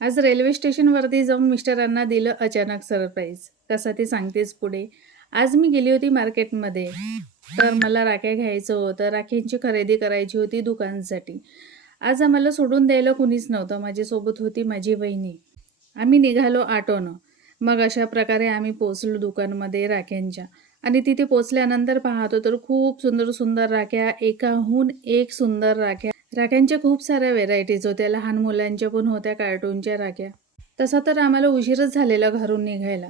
आज रेल्वे स्टेशनवरती जाऊन मिस्टरांना दिलं अचानक सरप्राईज. कसं ते सांगतेच पुढे. आज मी गेली होती मार्केटमध्ये. तर मला राख्या घ्यायचं होतं. राखींची खरेदी करायची होती दुकानासाठी. आज आम्हाला सोडून द्यायला कुणीच नव्हतं. माझ्यासोबत होती माझी वहिनी. आम्ही निघालो ऑटोनं. मग अशा प्रकारे आम्ही पोहोचलो दुकानमध्ये राख्यांच्या आणि तिथे पोहोचल्यानंतर पाहतो तर खूप सुंदर सुंदर राख्या, एकाहून एक सुंदर राख्या. राख्यांच्या खूप साऱ्या व्हेरायटीज होत्या. लहान मुलांच्या पण होत्या, कार्टूनच्या राख्या. तसा तर आम्हाला उशीरच झालेला घरून निघायला.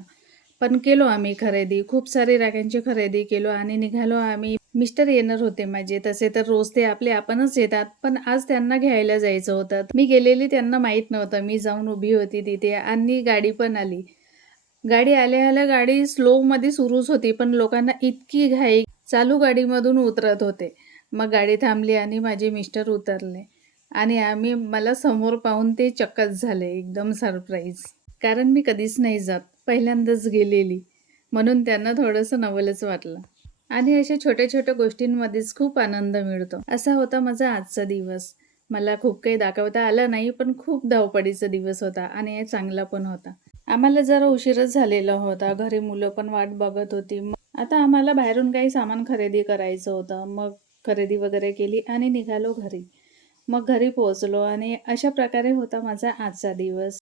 पण केलो आम्ही खरेदी. खूप सारी राख्यांची खरेदी केलो आणि निघालो आम्ही. मिस्टर येणार होते माझे. तसे तर रोज ते आपले आपणच येतात. पण आज त्यांना घ्यायला जायचं होतं. मी गेलेली त्यांना माहीत नव्हतं. मी जाऊन उभी होती तिथे आणि गाडी पण आली. गाडी आल्या-आल्या गाडी स्लोमध्ये सुरूच होती. पण लोकांना इतकी घाई, चालू गाडीमधून उतरत होते. मग गाडी थांबली आणि माझे मिस्टर उतरले आणि मला समोर पाहून ते चक्कच झाले. एकदम सरप्राईज. कारण मी कधीच नाही जात. पहिल्यांदाच गेलेली. म्हणून त्यांना थोडंसं नवलच वाटलं. आणि अशा छोट्या-छोट्या गोष्टींमध्येच खूप आनंद मिळतो. असा होता माझा आजचा दिवस. मला खूप काही दाखवता आलं नाही, पण खूप धावपळीचा दिवस होता आणि चांगला पण होता. आम्हाला जरा उशीरच झालेला होता. घरी मुलं पण वाट बघत होती. मग आता आम्हाला बाहेरून काही सामान खरेदी करायचं होतं. मग खरेदी वगैरे केली आणि निघालो घरी. मग घरी पोहोचलो आणि अशा प्रकारे होता माझा आजचा दिवस.